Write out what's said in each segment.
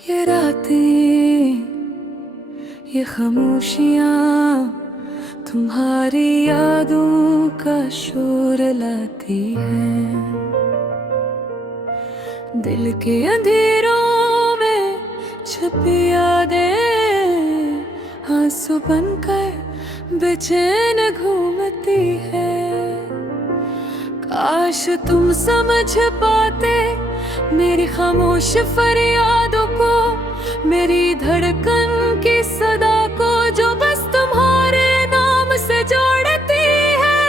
ये रातें, ये खामोशियाँ तुम्हारी यादों का शोर लाती हैं। दिल के अंधेरों में छुपी यादें आंसू बनकर बेचैन घूमती है। काश तुम समझ पाते मेरी खामोश फरियादों को, मेरी धड़कन की सदा को, जो बस तुम्हारे नाम से जोड़ती है।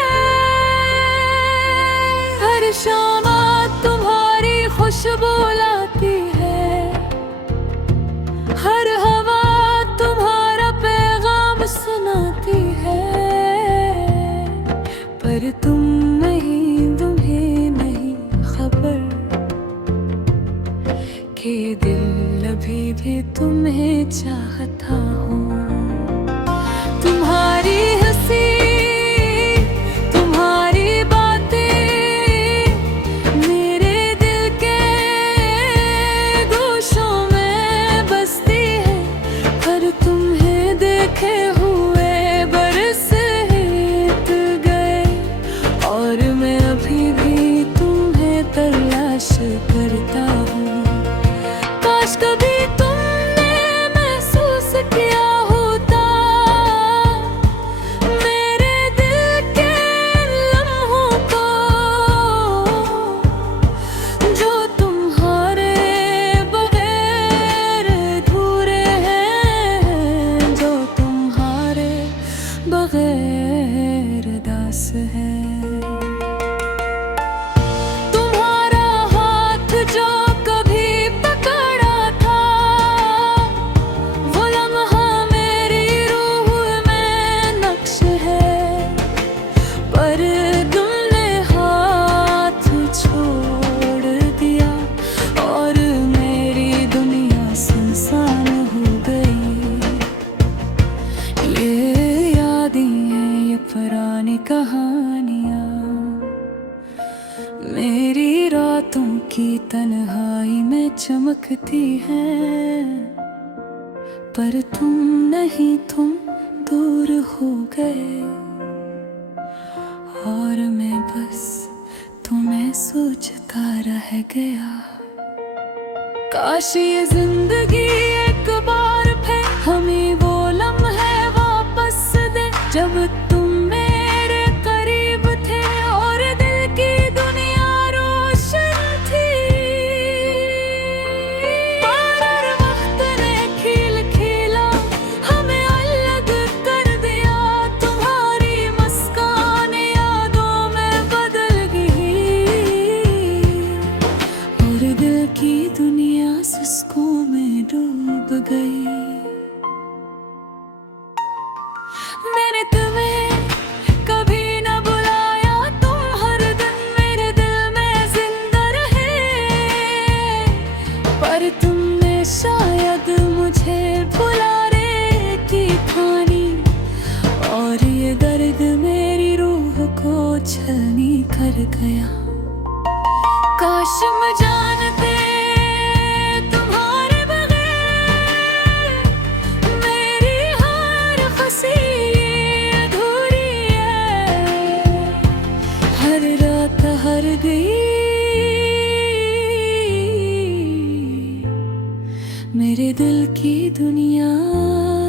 हर शाम तुम्हारी खुशबू लाती है, हर हवा तुम्हारा पैगाम सुनाती है। पर तुम नहीं, तुम्हें नहीं खबर कि दिल अभी भी तुम्हें चाहता हूँ। तुम्हारी हंसी, तुम्हारी बातें मेरे दिल के गोशों में बसती है। पर तुम्हें देखे हुए बरस बीत गए और मैं अभी भी तुम्हें तलाश करता हूँ। काश कभी तुमने महसूस किया होता मेरे दिल के लम्हों को, जो तुम्हारे बगैर अधूरे हैं, जो तुम्हारे बगैर दास है। तुम्हारा हाथ जो पुरानी कहानियाँ मेरी रातों की तन्हाई में चमकती हैं। पर तुम नहीं, तुम दूर हो गए और मैं बस तुम्हें सोचता रह गया। काश ये जिंदगी एक बार फिर हमें वो लम्हे वापस दे, जब तुम मेरे करीब थे और दिल की दुनिया रोशन थी। पर वक्त ने खिल खिला हमें अलग कर दिया, तुम्हारी मुस्कान यादों में बदल गई और दिल की दुनिया सिसकों में डूब गई। मैंने तुम्हें कभी न बुलाया, तुम हर दिन मेरे दिल में जिंदा रहे। पर तुमने शायद मुझे बुलाने की ठानी और ये दर्द मेरी रूह को छलनी कर गया। काश मैं जानते तुम्हारे बगैर मेरी हर खुशी हर गई। मेरे दिल की दुनिया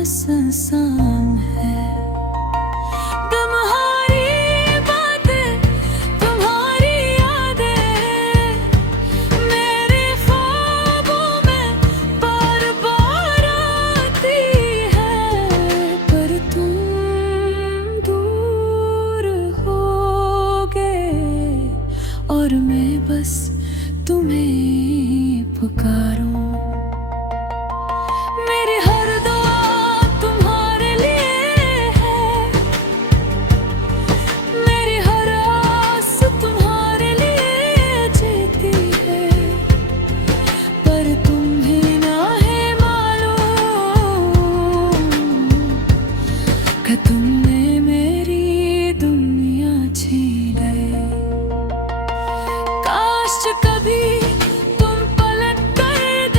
सुनसान है। तुम्हारी बातें, तुम्हारी यादें मेरे ख्वाबों में बार बार आती है। पर तुम दूर हो गए और मैं बस तुम्हें पुकारूं। मेरी हर दुआ तुम्हारे लिए है, मेरी हर आस तुम्हारे लिए जीती है। पर तुम्हें ना है मालूम कि तुमने मेरी दुनिया छीन ली। काश कभी तुम पलट कर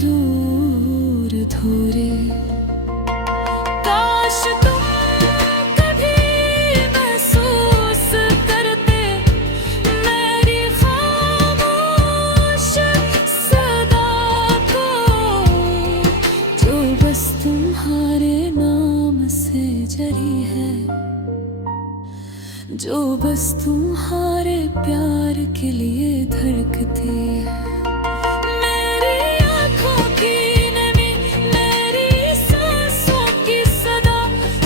जरूर धूरे। काश तुम कभी महसूस करते मेरी खामोश सदा को, जो बस तुम्हारे नाम से जरी है, जो बस तुम्हारे प्यार के लिए धड़कती है। मेरी आँखों की नमी, मेरी सांसों की सदा,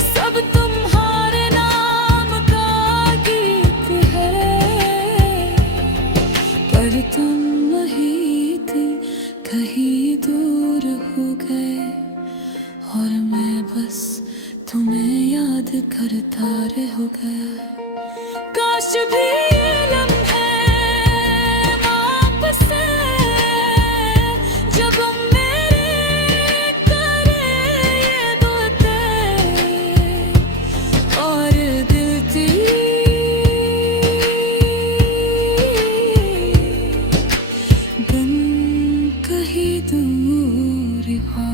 सब तुम्हारे नाम का गीत है। पर तुम वही थी, कहीं दूर हो गए, और मैं बस तुम्हें याद करता रह गया। काश भी ये लम्हे वापस आए, जब मेरे करे ये बातें, और दिल थी बिन कहीं दूर हो।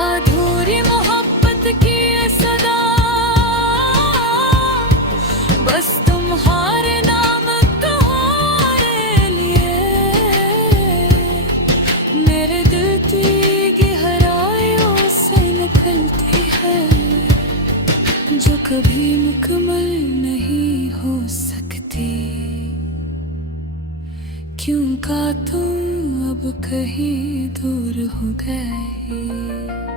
अधूरी मोहब्बत की ये सदा, बस तुम्हारे नाम तुम्हारे लिए, मेरे दिल की गहराइयों से निकलती है, जो कभी मुकम्मल नहीं हो सकती। क्यों का तुम अब कहीं दूर हो गए।